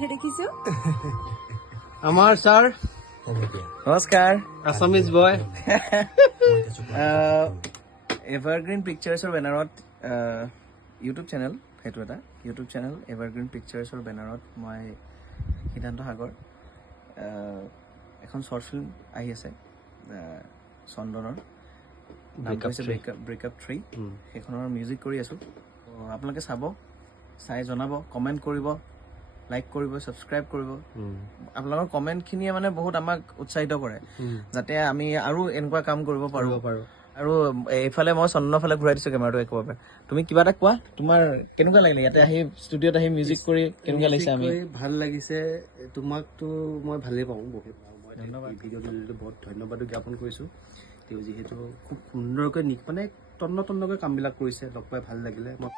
দেখিছো আমাৰ ছাৰ নমস্কাৰ আছামিজ বয় এভাৰগ্ৰীণ পিকচাৰ্ছৰ বেনাৰত ইউটিউব চেনেল সেইটো এটা ইউটিউব চেনেল এভাৰগ্ৰীণ পিকচাৰ্ছৰ বেনাৰত মই সিদ্ধান্ত সাগৰ এখন শ্বৰ্ট ফিল্ম আহি আছে চন্দনৰ নামটো হৈছে ব্ৰেকআপ 3 সেইখনৰ মিউজিক কৰি আছোঁ আপোনালোকে চাব চাই জনাব কমেণ্ট কৰিব লাইক কৰিব ছাবস্ক্ৰাইব কৰিব আপোনালোকৰ কমেণ্টখিনিয়ে মানে বহুত আমাক উৎসাহিত কৰে যাতে আমি আৰু এনেকুৱা কাম কৰিব পাৰোঁ আৰু এইফালে মই চন্দনৰ ফালে ঘূৰাই দিছোঁ কেমেৰাটো একবাৰে তুমি কিবা এটা কোৱা তোমাৰ কেনেকুৱা লাগিলে ইয়াতে আহি ষ্টুডিঅ'ত আহি মিউজিক কৰি কেনেকুৱা লাগিছে আমি ভাল লাগিছে তোমাকতো মই ভালেই পাওঁ বহুত মই ভিডিঅ'টো বহুত ধন্যবাদো জ্ঞাপন কৰিছোঁ তেওঁ যিহেতু খুব সুন্দৰকৈ মানে তন্নকৈ কামবিলাক কৰিছে লগ পাই ভাল লাগিলে মই